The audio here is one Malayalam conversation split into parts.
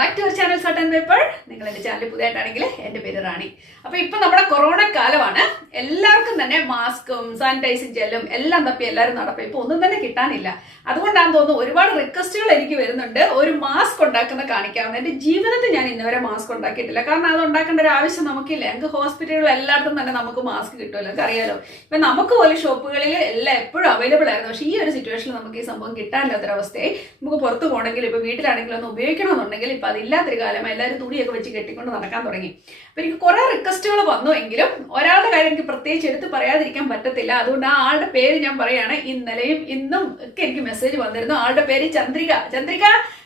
Back to our channel salt and pepper. നിങ്ങൾ എൻ്റെ ചാനൽ പുതിയതായിട്ടാണെങ്കിൽ എൻ്റെ പേര് റാണി. അപ്പോൾ ഇപ്പം നമ്മുടെ കൊറോണ കാലമാണ്. എല്ലാവർക്കും തന്നെ മാസ്കും സാനിറ്റൈസിങ് ജെല്ലും എല്ലാം തപ്പി എല്ലാവരും നടക്കും. ഇപ്പോൾ ഒന്നും തന്നെ കിട്ടാനില്ല. അതുകൊണ്ടാണെന്ന് തോന്നുന്നു ഒരുപാട് റിക്വസ്റ്റുകൾ എനിക്ക് വരുന്നുണ്ട്. ഒരു മാസ്ക് ഉണ്ടാക്കുന്ന കാണിക്കാവുന്ന. എൻ്റെ ജീവിതത്തിൽ ഞാൻ ഇന്നുവരെ മാസ്ക് ഉണ്ടാക്കിയിട്ടില്ല. കാരണം അത് ഉണ്ടാക്കേണ്ട ഒരു ആവശ്യം നമുക്കില്ല. ഞങ്ങൾക്ക് ഹോസ്പിറ്റലുകൾ എല്ലായിടത്തും തന്നെ നമുക്ക് മാസ്ക് കിട്ടുമല്ലോ, നമുക്ക് അറിയാലോ. ഇപ്പം നമുക്ക് പോലെ ഷോപ്പുകളിൽ എല്ലാം എപ്പോഴും അവൈലബിൾ ആയിരുന്നു. പക്ഷേ ഈ ഒരു സിറ്റുവേഷനിൽ നമുക്ക് ഈ സംഭവം കിട്ടാനില്ലാത്തൊരവസ്ഥയായി. നമുക്ക് പുറത്ത് പോകണമെങ്കിൽ ഇപ്പോൾ വീട്ടിലാണെങ്കിലും ഒന്ന് ഉപയോഗിക്കണമെന്നുണ്ടെങ്കിൽ ഇപ്പം അതില്ലാത്തൊരു കാലം എല്ലാവരും തുണിയൊക്കെ വെച്ച് കെട്ടിക്കൊണ്ട് നടക്കാൻ തുടങ്ങി. അപ്പം എനിക്ക് കുറേ റിക്വസ്റ്റുകൾ വന്നു. എങ്കിലും ഒരാളുടെ കാര്യം എനിക്ക് പ്രത്യേകിച്ച് എടുത്ത് പറയാതിരിക്കാൻ പറ്റത്തില്ല. അതുകൊണ്ട് ആ ആളുടെ പേര് ഞാൻ പറയുകയാണ്. ഇന്നലെയും ഇന്നും ഒക്കെ എനിക്ക് മെസ്സേജ് വന്നിരുന്നു. ആളുടെ പേര് ചന്ദ്രിക. ചന്ദ്രിക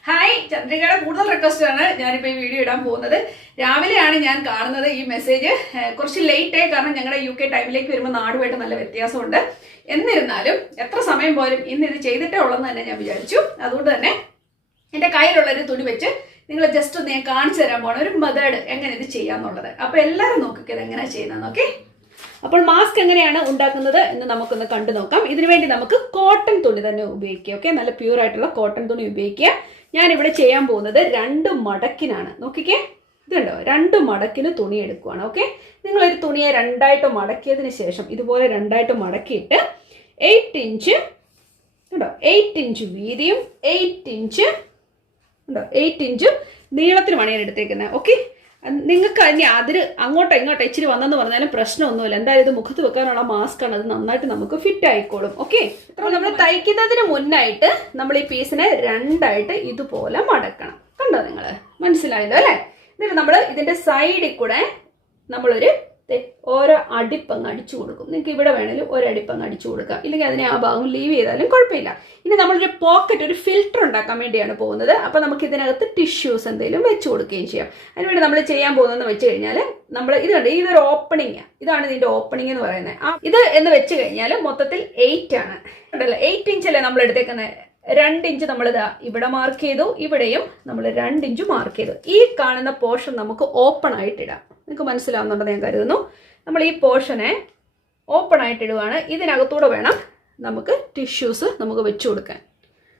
ഹായ്. ചന്ദ്രികയുടെ കൂടുതൽ റിക്വസ്റ്റ് ആണ് ഞാനിപ്പോൾ ഈ വീഡിയോ ഇടാൻ പോകുന്നത്. രാവിലെയാണ് ഞാൻ കാണുന്നത് ഈ മെസ്സേജ്. കുറച്ച് ലേറ്റ് ആയി, കാരണം ഞങ്ങളുടെ UK ടൈമിലേക്ക് വരുമ്പോൾ നാടുമായിട്ട് നല്ല വ്യത്യാസമുണ്ട്. എന്നിരുന്നാലും എത്ര സമയം പോലും ഇന്ന് ഇത് ചെയ്തിട്ടേ ഉള്ളെന്ന് തന്നെ ഞാൻ വിചാരിച്ചു. അതുകൊണ്ട് തന്നെ എൻ്റെ കയ്യിലുള്ളൊരു തുണി വെച്ച് നിങ്ങൾ ജസ്റ്റ് ഒന്ന് ഞാൻ കാണിച്ചു തരാൻ പോകണം ഒരു മെത്തേഡ് എങ്ങനെ ഇത് ചെയ്യാന്നുള്ളത്. അപ്പോൾ എല്ലാവരും നോക്കിക്കത് ഇത് എങ്ങനെയാണ് ചെയ്യുന്നതെന്ന്. ഓക്കെ, അപ്പോൾ മാസ്ക് എങ്ങനെയാണ് ഉണ്ടാക്കുന്നത് എന്ന് നമുക്കൊന്ന് കണ്ടു നോക്കാം. ഇതിനുവേണ്ടി നമുക്ക് കോട്ടൺ തുണി തന്നെ ഉപയോഗിക്കുക. ഓക്കെ, നല്ല പ്യൂർ ആയിട്ടുള്ള കോട്ടൺ തുണി ഉപയോഗിക്കുക. ഞാനിവിടെ ചെയ്യാൻ പോകുന്നത് 2 മടക്കിനാണ്. നോക്കിക്കേ, ഇതുണ്ടോ, 2 മടക്കിന് തുണി എടുക്കുവാണ്. ഓക്കെ, നിങ്ങളൊരു തുണിയെ 2ആയിട്ട് മടക്കിയതിന് ശേഷം ഇതുപോലെ 2ആയിട്ട് മടക്കിയിട്ട് 8 ഇഞ്ച് ഉണ്ടോ, 8 ഇഞ്ച് വീതിയും 8 ഇഞ്ച് ഉണ്ടോ, 8 ഇഞ്ച് നീളത്തിനുമാണ് ഞാൻ എടുത്തേക്കുന്നത്. ഓക്കെ, നിങ്ങൾക്ക് അതിന് അതിൽ അങ്ങോട്ടോ ഇങ്ങോട്ടോ ഇച്ചിരി വന്നെന്ന് പറഞ്ഞാലും പ്രശ്നമൊന്നുമില്ല. എന്തായാലും ഇത് മുഖത്ത് വെക്കാനുള്ള മാസ്ക് ആണ്, അത് നന്നായിട്ട് നമുക്ക് ഫിറ്റ് ആയിക്കോളും. ഓക്കെ, അപ്പോൾ നമ്മൾ തയ്ക്കുന്നതിന് മുന്നായിട്ട് നമ്മൾ ഈ പീസിനെ 2ആയിട്ട് ഇതുപോലെ മടക്കണം. കണ്ടോ, നിങ്ങൾ മനസ്സിലായല്ലോ അല്ലേ? എന്നിട്ട് നമ്മൾ ഇതിന്റെ സൈഡിൽ കൂടെ നമ്മളൊരു ഓരോ അടിപ്പങ്ങ് അടിച്ചു കൊടുക്കും. നിങ്ങൾക്ക് ഇവിടെ വേണമെങ്കിൽ ഒരു അടിപ്പങ്ങ് അടിച്ചു കൊടുക്കാം, ഇല്ലെങ്കിൽ അതിനെ ആ ഭാഗം ലീവ് ചെയ്താലും കുഴപ്പമില്ല. ഇനി നമ്മളൊരു പോക്കറ്റ്, ഒരു ഫിൽറ്റർ ഉണ്ടാക്കാൻ വേണ്ടിയാണ് പോകുന്നത്. അപ്പോൾ നമുക്ക് ഇതിനകത്ത് ടിഷ്യൂസ് എന്തെങ്കിലും വെച്ച് കൊടുക്കുകയും ചെയ്യാം. അതിനുവേണ്ടി നമ്മൾ ചെയ്യാൻ പോകുന്നതെന്ന് വെച്ച് കഴിഞ്ഞാൽ നമ്മൾ ഇതുണ്ട്, ഇതൊരു ഓപ്പണിങ്, ഇതാണ് ഇതിന്റെ ഓപ്പണിംഗ് എന്ന് പറയുന്നത്. ഇത് എന്ന് വെച്ച് കഴിഞ്ഞാൽ മൊത്തത്തിൽ 8 ആണ്. ഉണ്ടല്ലോ, 8 ഇഞ്ചല്ലേ നമ്മൾ എടുത്തേക്കുന്നത്. 2 ഇഞ്ച് നമ്മളിതാ ഇവിടെ മാർക്ക് ചെയ്തു, ഇവിടെയും നമ്മൾ 2 ഇഞ്ച് മാർക്ക് ചെയ്തു. ഈ കാണുന്ന പോർഷൻ നമുക്ക് ഓപ്പൺ ആയിട്ടിടാം. നിങ്ങൾക്ക് മനസ്സിലാവുന്നുണ്ടെന്ന് ഞാൻ കരുതുന്നു. നമ്മൾ ഈ പോർഷനെ ഓപ്പൺ ആയിട്ടിടുവാണ്. ഇതിനകത്തൂടെ വേണം നമുക്ക് ടിഷ്യൂസ് നമുക്ക് വെച്ചു കൊടുക്കാൻ.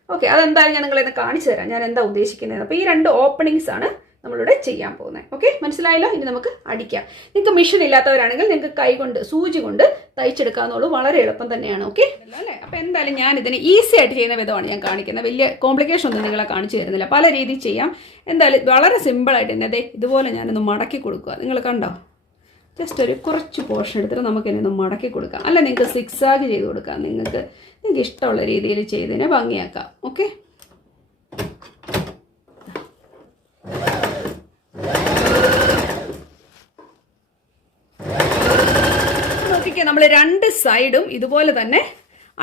ഓക്കെ, അതെന്തായാലും ഞാൻ നിങ്ങളെ കാണിച്ചു തരാം ഞാൻ എന്താ ഉദ്ദേശിക്കുന്നത്. അപ്പോൾ ഈ 2 ഓപ്പണിങ്സ് ആണ് നമ്മളിവിടെ ചെയ്യാൻ പോകുന്നത്. ഓക്കെ, മനസ്സിലായല്ലോ? ഇനി നമുക്ക് അടിക്കാം. നിങ്ങൾക്ക് മെഷീൻ ഇല്ലാത്തവരാണെങ്കിൽ നിങ്ങൾക്ക് കൈ കൊണ്ട് സൂചി കൊണ്ട് തയ്ച്ചെടുക്കാവുന്നുള്ളൂ. വളരെ എളുപ്പം തന്നെയാണ്. ഓക്കെ അല്ലേ? അപ്പോൾ എന്തായാലും ഞാൻ ഇതിന് ഈസി ആയിട്ട് ചെയ്യുന്ന വിധമാണ് ഞാൻ കാണിക്കുന്നത്. വലിയ കോംപ്ലിക്കേഷൻ ഒന്നും നിങ്ങളെ കാണിച്ചു തരുന്നില്ല. പല രീതിയിൽ ചെയ്യാം. എന്തായാലും വളരെ സിമ്പിളായിട്ട് തന്നെ അതെ ഇതുപോലെ ഞാനൊന്ന് മടക്കി കൊടുക്കുക. നിങ്ങൾ കണ്ടോ, ജസ്റ്റ് ഒരു കുറച്ച് പോർഷൻ എടുത്തിട്ട് നമുക്ക് ഇനി ഒന്ന് മടക്കി കൊടുക്കാം. അല്ല, നിങ്ങൾക്ക് സിക്സാഗ് ചെയ്ത് കൊടുക്കാം. നിങ്ങൾക്ക് ഇഷ്ടമുള്ള രീതിയിൽ ചെയ്തതിനെ ഭംഗിയാക്കാം. ഓക്കെ, നമ്മൾ 2 സൈഡും ഇതുപോലെ തന്നെ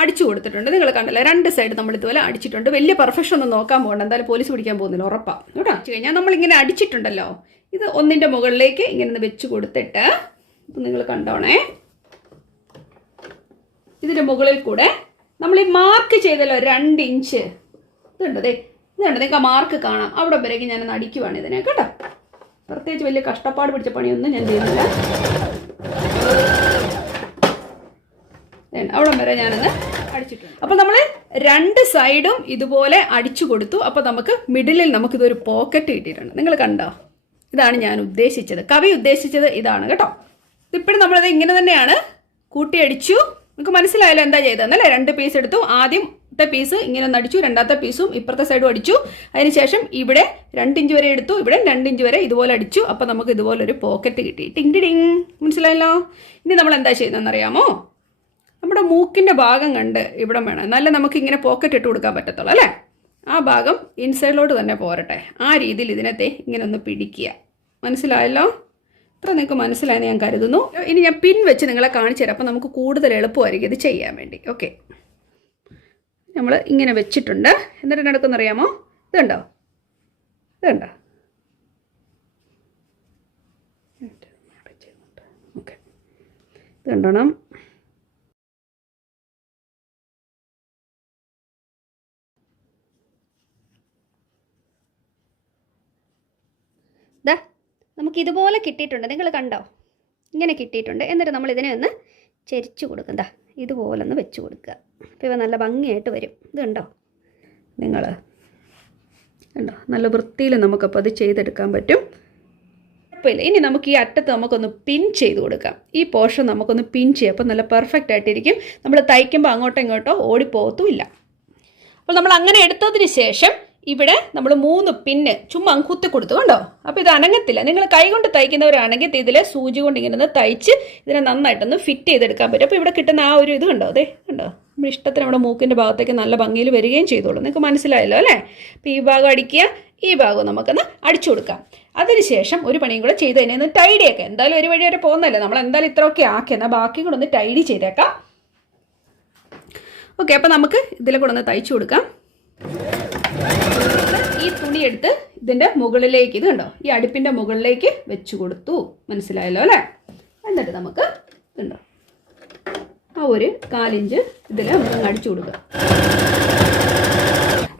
അടിച്ചു കൊടുത്തിട്ടുണ്ട്. നിങ്ങൾ കണ്ടല്ലോ, 2 സൈഡ് നമ്മൾ ഇതുപോലെ അടിച്ചിട്ടുണ്ട്. വലിയ പെർഫെക്ഷൻ ഒന്നും നോക്കാൻ പോകണ്ട, എന്തായാലും പോലീസ് പിടിക്കാൻ പോകുന്നില്ല, ഉറപ്പാണ് കേട്ടോ. അടിച്ചു കഴിഞ്ഞാൽ നമ്മളിങ്ങനെ അടിച്ചിട്ടുണ്ടല്ലോ, ഇത് ഒന്നിൻ്റെ മുകളിലേക്ക് ഇങ്ങനെ വെച്ച് കൊടുത്തിട്ട് നിങ്ങൾ കണ്ടോണേ, ഇതിൻ്റെ മുകളിൽ കൂടെ നമ്മൾ ഈ മാർക്ക് ചെയ്തല്ലോ 2 ഇഞ്ച് ഇതുണ്ട്, നിങ്ങൾക്ക് ആ മാർക്ക് കാണാം. അവിടെ വരേക്ക് ഞാനൊന്ന് അടിക്കുവാണ് ഇതിനെ കേട്ടോ. പ്രത്യേകിച്ച് വലിയ കഷ്ടപ്പാട് പിടിച്ച പണിയൊന്നും ഞാൻ ചെയ്യുന്നില്ല. അവിടെ വരെ ഞാനൊന്ന് അടിച്ചിട്ടുണ്ട്. അപ്പോൾ നമ്മൾ 2 സൈഡും ഇതുപോലെ അടിച്ചു കൊടുത്തു. അപ്പോൾ നമുക്ക് മിഡിലിൽ നമുക്കിതൊരു പോക്കറ്റ് കിട്ടിയിട്ടുണ്ട്. നിങ്ങൾ കണ്ടോ, ഇതാണ് ഞാൻ ഉദ്ദേശിച്ചത്, കവി ഉദ്ദേശിച്ചത് ഇതാണ് കേട്ടോ. ഇതിപ്പോഴും നമ്മളത് ഇങ്ങനെ തന്നെയാണ് കൂട്ടിയടിച്ചു. നിങ്ങൾക്ക് മനസ്സിലായല്ലോ എന്താ ചെയ്തതെന്നല്ലേ? 2 പീസ് എടുത്തു. ആദ്യത്തെ പീസ് ഇങ്ങനെ ഒന്ന് അടിച്ചു, രണ്ടാമത്തെ പീസും ഇപ്പുറത്തെ സൈഡും അടിച്ചു. അതിനുശേഷം ഇവിടെ 2 ഇഞ്ച് വരെ എടുത്തു, ഇവിടെ 2 ഇഞ്ച് വരെ ഇതുപോലെ അടിച്ചു. അപ്പോൾ നമുക്ക് ഇതുപോലൊരു പോക്കറ്റ് കിട്ടി. ടിങ് ടിങ്, മനസ്സിലായല്ലോ? ഇനി നമ്മൾ എന്താ ചെയ്യുന്നതെന്ന് അറിയാമോ? നമ്മുടെ മൂക്കിൻ്റെ ഭാഗം കണ്ട് ഇവിടെ വേണം, നല്ല നമുക്ക് ഇങ്ങനെ പോക്കറ്റ് ഇട്ട് കൊടുക്കാൻ പറ്റത്തുള്ളൂ അല്ലേ? ആ ഭാഗം ഇൻസൈഡിലോട്ട് തന്നെ പോരട്ടെ. ആ രീതിയിൽ ഇതിനകത്തെ ഇങ്ങനെ ഒന്ന് പിടിക്കുക. മനസ്സിലായല്ലോ? ഇത്ര നിങ്ങൾക്ക് മനസ്സിലായെന്ന് ഞാൻ കരുതുന്നു. ഇനി ഞാൻ പിൻ വെച്ച് നിങ്ങളെ കാണിച്ചു തരാം. അപ്പോൾ നമുക്ക് കൂടുതൽ എളുപ്പമായിരിക്കും ഇത് ചെയ്യാൻ വേണ്ടി. ഓക്കെ, നമ്മൾ ഇങ്ങനെ വെച്ചിട്ടുണ്ട്. എന്നിട്ട് നടക്കുന്ന അറിയാമോ? ഇതുണ്ടോ, ഇതുണ്ടോ? ഓക്കെ, ഇത് കണ്ടോണം. ദാ നമുക്കിതുപോലെ കിട്ടിയിട്ടുണ്ട്. നിങ്ങൾ കണ്ടോ, ഇങ്ങനെ കിട്ടിയിട്ടുണ്ട്. എന്നിട്ട് നമ്മൾ ഇതിനെ ഒന്ന് ചെരിച്ചു കൊടുക്കും. ദാ ഇതുപോലെ ഒന്ന് വെച്ച് കൊടുക്കുക. അപ്പോൾ ഇവ നല്ല ഭംഗിയായിട്ട് വരും. ഇത് കണ്ടോ നിങ്ങൾ? കണ്ടോ, നല്ല വൃത്തിയിൽ നമുക്കപ്പോൾ അത് ചെയ്തെടുക്കാൻ പറ്റും. കുഴപ്പമില്ല. ഇനി നമുക്ക് ഈ അറ്റത്ത് നമുക്കൊന്ന് പിൻ ചെയ്ത് കൊടുക്കാം. ഈ പോർഷൻ നമുക്കൊന്ന് പിൻ ചെയ്യാം. അപ്പോൾ നല്ല പെർഫെക്റ്റ് ആയിട്ടിരിക്കും. നമ്മൾ തയ്ക്കുമ്പോൾ അങ്ങോട്ടോ ഇങ്ങോട്ടോ ഓടിപ്പോകത്തുമില്ല. അപ്പോൾ നമ്മൾ അങ്ങനെ എടുത്തതിന് ശേഷം ഇവിടെ നമ്മൾ 3 പിന്ന് ചുമ്മാ കുത്തി കൊടുത്തു കണ്ടോ. അപ്പോൾ ഇത് അനങ്ങത്തില്ല. നിങ്ങൾ കൈ കൊണ്ട് തയ്ക്കുന്നവരാണെങ്കിൽ ഇതിൽ സൂചി കൊണ്ട് ഇങ്ങനെ ഒന്ന് തയ്ച്ച് ഇതിനെ നന്നായിട്ടൊന്ന് ഫിറ്റ് ചെയ്തെടുക്കാൻ പറ്റും. അപ്പോൾ ഇവിടെ കിട്ടുന്ന ആ ഒരു ഇത് കണ്ടോ, അതെ കണ്ടോ, നമ്മുടെ ഇഷ്ടത്തിന് നമ്മുടെ മൂക്കിൻ്റെ ഭാഗത്തേക്ക് നല്ല ഭംഗിയിൽ വരികയും ചെയ്തോളൂ. നിങ്ങൾക്ക് മനസ്സിലായല്ലോ അല്ലേ. അപ്പോൾ ഈ ഭാഗം അടിക്കുക, ഈ ഭാഗം നമുക്കൊന്ന് അടിച്ചു കൊടുക്കാം. അതിനുശേഷം ഒരു പണിയും കൂടെ ചെയ്ത് തന്നെ ഒന്ന് ടൈഡിയൊക്കെ, എന്തായാലും ഒരു വഴി വരെ പോകുന്നല്ലേ, നമ്മൾ എന്തായാലും ഇത്രയൊക്കെ ആക്കി, എന്നാൽ ബാക്കി കൂടെ ഒന്ന് ടൈഡി ചെയ്തേക്കാം. ഓക്കെ, അപ്പോൾ നമുക്ക് ഇതിലെ കൂടെ ഒന്ന് തയ്ച്ചു കൊടുക്കാം. ഈ തുണി എടുത്ത് ഇതിൻ്റെ മുകളിലേക്ക്, ഇത് കണ്ടോ, ഈ അടുപ്പിൻ്റെ മുകളിലേക്ക് വെച്ച് കൊടുത്തു. മനസ്സിലായല്ലോ അല്ലേ. എന്നിട്ട് നമുക്ക് ഇതുണ്ടോ ആ ഒരു 4 ഇഞ്ച് ഇതിൽ നമുക്ക് അടിച്ചു കൊടുക്കുക.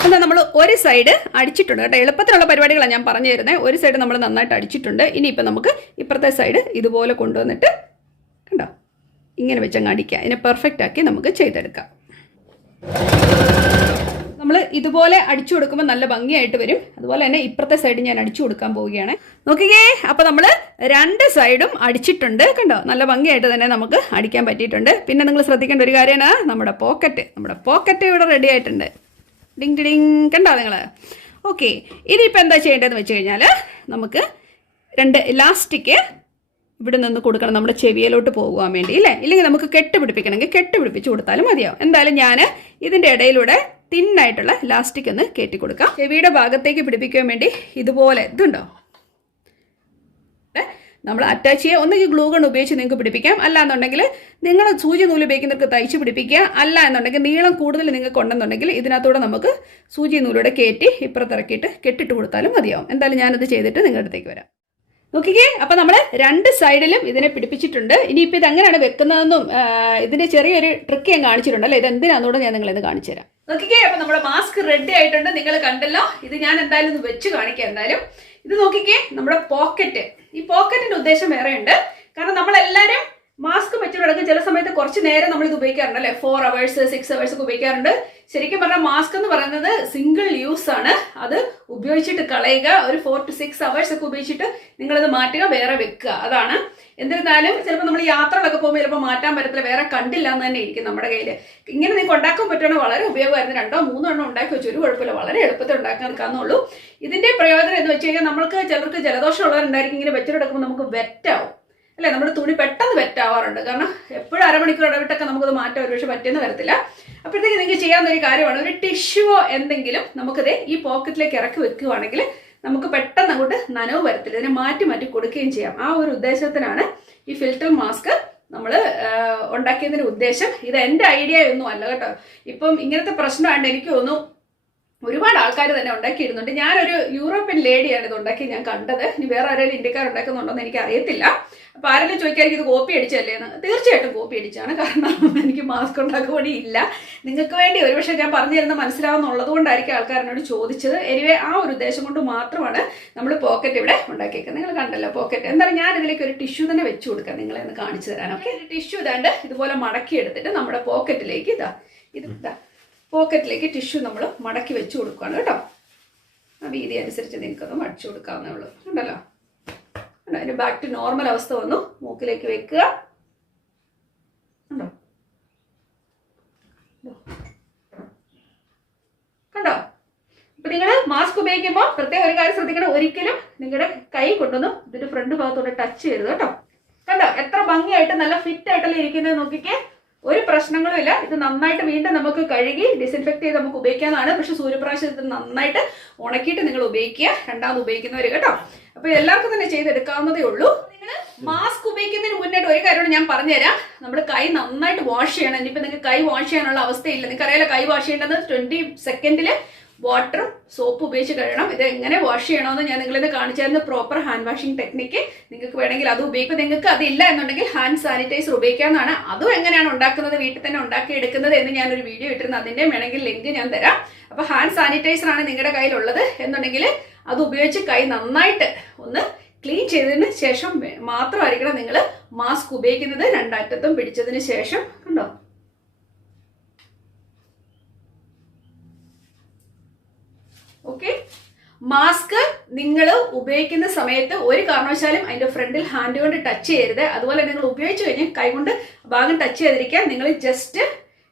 എന്നാൽ നമ്മൾ ഒരു സൈഡ് അടിച്ചിട്ടുണ്ട് കേട്ടോ. എളുപ്പത്തിലുള്ള പരിപാടികളാണ് ഞാൻ പറഞ്ഞു തരുന്നത്. ഒരു സൈഡ് നമ്മൾ നന്നായിട്ട് അടിച്ചിട്ടുണ്ട്. ഇനിയിപ്പോൾ നമുക്ക് ഇപ്പുറത്തെ സൈഡ് ഇതുപോലെ കൊണ്ടുവന്നിട്ട് കണ്ടോ ഇങ്ങനെ വെച്ചങ്ങ് അടിക്കുക. ഇതിനെ പെർഫെക്റ്റ് ആക്കി നമുക്ക് ചെയ്തെടുക്കാം. നമ്മൾ ഇതുപോലെ അടിച്ചു കൊടുക്കുമ്പോൾ നല്ല ഭംഗിയായിട്ട് വരും. അതുപോലെ തന്നെ ഇപ്പുറത്തെ സൈഡ് ഞാൻ അടിച്ചു കൊടുക്കാൻ പോവുകയാണ്. നോക്കിക്കേ, അപ്പോൾ നമ്മൾ 2 സൈഡും അടിച്ചിട്ടുണ്ട് കണ്ടോ. നല്ല ഭംഗിയായിട്ട് തന്നെ നമുക്ക് അടിക്കാൻ പറ്റിയിട്ടുണ്ട്. പിന്നെ നിങ്ങൾ ശ്രദ്ധിക്കേണ്ട ഒരു കാര്യമാണ് നമ്മുടെ പോക്കറ്റ് ഇവിടെ റെഡി ആയിട്ടുണ്ട്. ഡിങ് ഡിങ് കണ്ടോ നിങ്ങൾ. ഓക്കെ, ഇനിയിപ്പോൾ എന്താ ചെയ്യേണ്ടതെന്ന് വെച്ച് കഴിഞ്ഞാൽ നമുക്ക് 2 ഇലാസ്റ്റിക് ഇവിടെ നിന്ന് കൊടുക്കണം നമ്മുടെ ചെവിയിലോട്ട് പോകുവാൻ വേണ്ടി, ഇല്ലേ. ഇല്ലെങ്കിൽ നമുക്ക് കെട്ട് പിടിപ്പിക്കണമെങ്കിൽ കെട്ട് പിടിപ്പിച്ച് കൊടുത്താലും മതിയാവും. എന്തായാലും ഞാൻ ഇതിൻ്റെ ഇടയിലൂടെ തിന്നായിട്ടുള്ള ഇലാസ്റ്റിക് ഒന്ന് കയറ്റി കൊടുക്കാം. ചെവിയുടെ ഭാഗത്തേക്ക് പിടിപ്പിക്കാൻ വേണ്ടി ഇതുപോലെ ഇതുണ്ടോ നമ്മൾ അറ്റാച്ച് ചെയ്യുക. ഒന്നുകിൽ ഗ്ലൂ ഗൺ ഉപയോഗിച്ച് നിങ്ങൾക്ക് പിടിപ്പിക്കാം, അല്ല എന്നുണ്ടെങ്കിൽ നിങ്ങൾ സൂചി നൂല് ഉപയോഗിക്കുന്നവർക്ക് തയ്ച്ച് പിടിപ്പിക്കുക. അല്ല എന്നുണ്ടെങ്കിൽ നീളം കൂടുതൽ നിങ്ങൾക്ക് ഉണ്ടെന്നുണ്ടെങ്കിൽ ഇതിനകത്തൂടെ നമുക്ക് സൂചി നൂലൂടെ കയറ്റി ഇപ്പുറത്തിറക്കിയിട്ട് കെട്ടിട്ട് കൊടുത്താലും മതിയാവും. എന്തായാലും ഞാനത് ചെയ്തിട്ട് നിങ്ങളുടെ അടുത്തേക്ക് വരാം. നോക്കിക്കേ, അപ്പോൾ നമ്മൾ 2 സൈഡിലും ഇതിനെ പിടിപ്പിച്ചിട്ടുണ്ട്. ഇനിയിപ്പോൾ ഇത് എങ്ങനെയാണ് വെക്കുന്നതെന്നും ഇതിൻ്റെ ചെറിയൊരു ട്രിക്ക് ഞാൻ കാണിച്ചിട്ടുണ്ട് അല്ലേ. ഇത് എന്തിനാണെന്നൂടെ ഞാൻ നിങ്ങളിത് കാണിച്ചു തരാം. നോക്കിക്കേ, അപ്പോൾ നമ്മുടെ മാസ്ക് റെഡി ആയിട്ടുണ്ട്. നിങ്ങൾ കണ്ടല്ലോ. ഇത് ഞാൻ എന്തായാലും ഒന്ന് വെച്ച് കാണിക്കാം. എന്തായാലും ഇത് നോക്കിക്കേ, നമ്മുടെ പോക്കറ്റ്. ഈ പോക്കറ്റിന്റെ ഉദ്ദേശം വേറെയുണ്ട്. കാരണം നമ്മളെല്ലാവരും മാസ്ക് വെച്ചിട്ട് കിടക്കും. ചില സമയത്ത് കുറച്ച് നേരം നമ്മൾ ഇത് ഉപയോഗിക്കാറുണ്ട് അല്ലേ. 4 hours 6 hours ഒക്കെ ഉപയോഗിക്കാറുണ്ട്. ശരിക്കും പറഞ്ഞാൽ മാസ്ക് എന്ന് പറയുന്നത് സിംഗിൾ യൂസ് ആണ്. അത് ഉപയോഗിച്ചിട്ട് കളയുക. ഒരു 4 to 6 hours ഒക്കെ ഉപയോഗിച്ചിട്ട് നിങ്ങളത് മാറ്റുക, വേറെ വെക്കുക. അതാണ്. എന്നിരുന്നാലും ചിലപ്പോൾ നമ്മൾ യാത്രകളൊക്കെ പോകുമ്പോൾ ചിലപ്പോൾ മാറ്റാൻ പറ്റത്തില്ല, വേറെ കണ്ടില്ല എന്ന് തന്നെ ഇരിക്കും നമ്മുടെ കയ്യിൽ. ഇങ്ങനെ നിങ്ങൾക്ക് ഉണ്ടാക്കാൻ പറ്റുകയാണെങ്കിൽ വളരെ ഉപയോഗമായിരുന്നു. 2 or 3 എണ്ണം ഉണ്ടാക്കി വെച്ചു, ഒരു കുഴപ്പമില്ല. വളരെ എളുപ്പത്തിൽ ഉണ്ടാക്കാൻ എടുക്കാന്നുള്ളൂ. ഇതിന്റെ പ്രയോജനം എന്ന് വെച്ച് കഴിഞ്ഞാൽ നമ്മൾക്ക് ചിലർക്ക് ജലദോഷം ഉള്ളവരുണ്ടായിരിക്കും. ഇങ്ങനെ വെച്ചിട്ടെടുക്കുമ്പോൾ നമുക്ക് വെറ്റാവും അല്ലേ. നമ്മുടെ തുണി പെട്ടെന്ന് വെറ്റാവാറുണ്ട്. കാരണം എപ്പോഴും അരമണിക്കൂർ ഇടവിട്ടൊക്കെ നമുക്കത് മാറ്റാൻ ഒരുപക്ഷെ പറ്റിയെന്ന് വരത്തില്ല. അപ്പോഴത്തേക്ക് നിങ്ങൾക്ക് ചെയ്യാവുന്ന ഒരു കാര്യമാണ്, ഒരു ടിഷ്യൂവോ എന്തെങ്കിലും നമുക്കത് ഈ പോക്കറ്റിലേക്ക് ഇറക്കി വെക്കുകയാണെങ്കിൽ നമുക്ക് പെട്ടെന്ന് അങ്ങോട്ട് നനവ് വരത്തില്ല. ഇതിനെ മാറ്റി മാറ്റി കൊടുക്കുകയും ചെയ്യാം. ആ ഒരു ഉദ്ദേശത്തിനാണ് ഈ ഫിൽറ്റർ മാസ്ക് നമ്മൾ ഉണ്ടാക്കിയതിന്റെ ഉദ്ദേശം. ഇത് എൻ്റെ ഐഡിയ ഒന്നും അല്ല കേട്ടോ. ഇപ്പം ഇങ്ങനത്തെ പ്രശ്നമായിട്ട് എനിക്ക് തോന്നുന്നു ഒരുപാട് ആൾക്കാർ തന്നെ ഉണ്ടാക്കിയിരുന്നുണ്ട്. ഞാനൊരു യൂറോപ്യൻ ലേഡിയാണ് ഇത് ഉണ്ടാക്കി ഞാൻ കണ്ടത്. ഇനി വേറെ ആരെങ്കിലും ഇന്ത്യക്കാർ ഉണ്ടാക്കുന്നുണ്ടോന്ന് എനിക്ക് അറിയത്തില്ല. അപ്പോൾ ആരെങ്കിലും ചോദിക്കാതിരിക്കും ഇത് കോപ്പി അടിച്ചല്ലേ എന്ന്. തീർച്ചയായിട്ടും കോപ്പി അടിച്ചാണ്. കാരണം എനിക്ക് മാസ്ക് ഉണ്ടാക്കുവാൻ ഇല്ല. നിങ്ങൾക്ക് വേണ്ടി ഒരുപക്ഷെ ഞാൻ പറഞ്ഞു തരുന്ന മനസ്സിലാവുന്നുള്ളത് കൊണ്ടായിരിക്കും ആൾക്കാരനോട് ചോദിച്ചത്. എനിവേ ആ ഒരു ഉദ്ദേശം കൊണ്ട് മാത്രമാണ് നമ്മൾ പോക്കറ്റ് ഇവിടെ ഉണ്ടാക്കിയേക്കുന്നത്. നിങ്ങൾ കണ്ടല്ലോ പോക്കറ്റ്. എന്തായാലും ഞാൻ ഇതിലേക്ക് ഒരു ടിഷ്യൂ തന്നെ വെച്ച് കൊടുക്കാം നിങ്ങളെ ഒന്ന് കാണിച്ചു തരാൻ. ഓക്കെ, ടിഷ്യൂ ഇതാണ്ട് ഇതുപോലെ മടക്കി എടുത്തിട്ട് നമ്മുടെ പോക്കറ്റിലേക്ക് ഇതാ പോക്കറ്റിലേക്ക് ടിഷ്യൂ നമ്മൾ മടക്കി വെച്ച് കൊടുക്കുകയാണ് കേട്ടോ. ആ വീതി അനുസരിച്ച് നിങ്ങൾക്കത് മടിച്ചു കൊടുക്കാവുന്നേ ഉള്ളൂ. ഉണ്ടല്ലോ, അതിന് ബാക്ക് ടു നോർമൽ അവസ്ഥ വന്നു. മൂക്കിലേക്ക് വെക്കുക. കണ്ടോ കണ്ടോ. അപ്പൊ നിങ്ങൾ മാസ്ക് ഉപയോഗിക്കുമ്പോൾ പ്രത്യേകം ഒരു കാര്യം ശ്രദ്ധിക്കണം, ഒരിക്കലും നിങ്ങളുടെ കൈ കൊണ്ടൊന്നും ഇതിന്റെ ഫ്രണ്ട് ഭാഗത്തോടെ ടച്ച് ചെയ്യരുത് കേട്ടോ. കണ്ടോ എത്ര ഭംഗിയായിട്ട് നല്ല ഫിറ്റ് ആയിട്ടല്ലേ ഇരിക്കുന്നത്. നോക്കിക്കേ, ഒരു പ്രശ്നങ്ങളും ഇല്ല. ഇത് നന്നായിട്ട് വീണ്ടും നമുക്ക് കഴുകി ഡിസിൻഫെക്ട് ചെയ്ത് നമുക്ക് ഉപയോഗിക്കാവുന്നതാണ്. പക്ഷെ സൂര്യപ്രകാശം ഇത് നന്നായിട്ട് ഉണക്കിയിട്ട് നിങ്ങൾ ഉപയോഗിക്കുക, രണ്ടാമത് ഉപയോഗിക്കുന്നവർ കേട്ടോ. അപ്പൊ എല്ലാവർക്കും തന്നെ ചെയ്തെടുക്കാവുന്നതേ ഉള്ളൂ. നിങ്ങൾ മാസ്ക് ഉപയോഗിക്കുന്നതിന് മുന്നായിട്ട് ഒരു കാര്യമാണ് ഞാൻ പറഞ്ഞുതരാം. നമ്മൾ കൈ നന്നായിട്ട് വാഷ് ചെയ്യണം. ഇനിയിപ്പോൾ നിങ്ങൾക്ക് കൈ വാഷ് ചെയ്യാനുള്ള അവസ്ഥയില്ല, നിങ്ങൾക്ക് അറിയാലോ കൈ വാഷ് ചെയ്യേണ്ടത് 20 സെക്കൻഡിൽ വാട്ടറും സോപ്പ് ഉപയോഗിച്ച് കഴുകണം. ഇത് എങ്ങനെ വാഷ് ചെയ്യണമെന്ന് ഞാൻ നിങ്ങളിത് കാണിച്ചായിരുന്നു. പ്രോപ്പർ ഹാൻഡ് വാഷിംഗ് ടെക്നിക്ക് നിങ്ങൾക്ക് വേണമെങ്കിൽ അത് ഉപയോഗിക്കും. നിങ്ങൾക്ക് അതില്ല എന്നുണ്ടെങ്കിൽ ഹാൻഡ് സാനിറ്റൈസർ ഉപയോഗിക്കാവുന്നതാണ്. അതും എങ്ങനെയാണ് ഉണ്ടാക്കുന്നത്, വീട്ടിൽ തന്നെ ഉണ്ടാക്കി എടുക്കുന്നത് എന്ന് ഞാനൊരു വീഡിയോ ഇട്ടിരുന്നു. അതിൻ്റെ വേണമെങ്കിൽ ലിങ്ക് ഞാൻ തരാം. അപ്പോൾ ഹാൻഡ് സാനിറ്റൈസർ ആണ് നിങ്ങളുടെ കയ്യിലുള്ളത് എന്നുണ്ടെങ്കിൽ അത് ഉപയോഗിച്ച് കൈ നന്നായിട്ട് ഒന്ന് ക്ലീൻ ചെയ്തതിന് ശേഷം മാത്രമായിരിക്കണം നിങ്ങൾ മാസ്ക് ഉപയോഗിക്കുന്നത്. രണ്ടറ്റത്തും പിടിച്ചതിന് ശേഷം കണ്ടോ. ഓക്കെ, മാസ്ക് നിങ്ങൾ ഉപയോഗിക്കുന്ന സമയത്ത് ഒരു കാരണവശാലും അതിന്റെ ഫ്രണ്ടിൽ ഹാൻഡ് കൊണ്ട് ടച്ച് ചെയ്യരുത്. അതുപോലെ നിങ്ങൾ ഉപയോഗിച്ച് കഴിഞ്ഞ് കൈകൊണ്ട് ഭാഗം ടച്ച് ചെയ്തിരിക്കാൻ നിങ്ങൾ ജസ്റ്റ്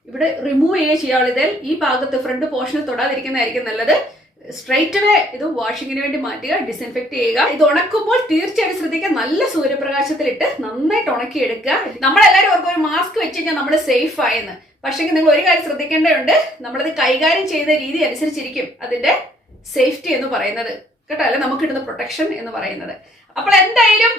ഇവിടെ റിമൂവ് ചെയ്യാവുള്ളൂ. ഇതിൽ ഈ ഭാഗത്ത് ഫ്രണ്ട് പോർഷനിൽ തൊടാതിരിക്കുന്നതായിരിക്കും നല്ലത്. സ്ട്രൈറ്റ് വേ ഇത് വാഷിങ്ങിന് വേണ്ടി മാറ്റുക, ഡിസ്ഇൻഫെക്ട് ചെയ്യുക. ഇത് ഉണക്കുമ്പോൾ തീർച്ചയായിട്ടും ശ്രദ്ധിക്കുക, നല്ല സൂര്യപ്രകാശത്തിലിട്ട് നന്നായിട്ട് ഉണക്കിയെടുക്കുക. നമ്മളെല്ലാവരും ഓർക്കും ഒരു മാസ്ക് വെച്ച് കഴിഞ്ഞാൽ നമ്മൾ സേഫ് ആയെന്ന്. പക്ഷെങ്കിൽ നിങ്ങൾ ഒരു കാര്യം ശ്രദ്ധിക്കേണ്ടതുണ്ട്, നമ്മളത് കൈകാര്യം ചെയ്യുന്ന രീതി അനുസരിച്ചിരിക്കും അതിന്റെ സേഫ്റ്റി എന്ന് പറയുന്നത് കേട്ടോ, അല്ലെ നമുക്ക് കിട്ടുന്ന പ്രൊട്ടക്ഷൻ എന്ന് പറയുന്നത്. അപ്പോൾ എന്തായാലും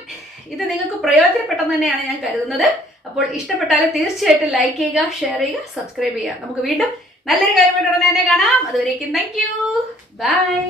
ഇത് നിങ്ങൾക്ക് പ്രയോജനപ്പെട്ടെന്ന് തന്നെയാണ് ഞാൻ കരുതുന്നത്. അപ്പോൾ ഇഷ്ടപ്പെട്ടാൽ തീർച്ചയായിട്ടും ലൈക്ക് ചെയ്യുക, ഷെയർ ചെയ്യുക, സബ്സ്ക്രൈബ് ചെയ്യുക. നമുക്ക് വീണ്ടും നല്ലൊരു കാര്യമായിട്ട് ഉടനെ തന്നെ കാണാം. അതുവരേക്കും താങ്ക് യു, ബൈ.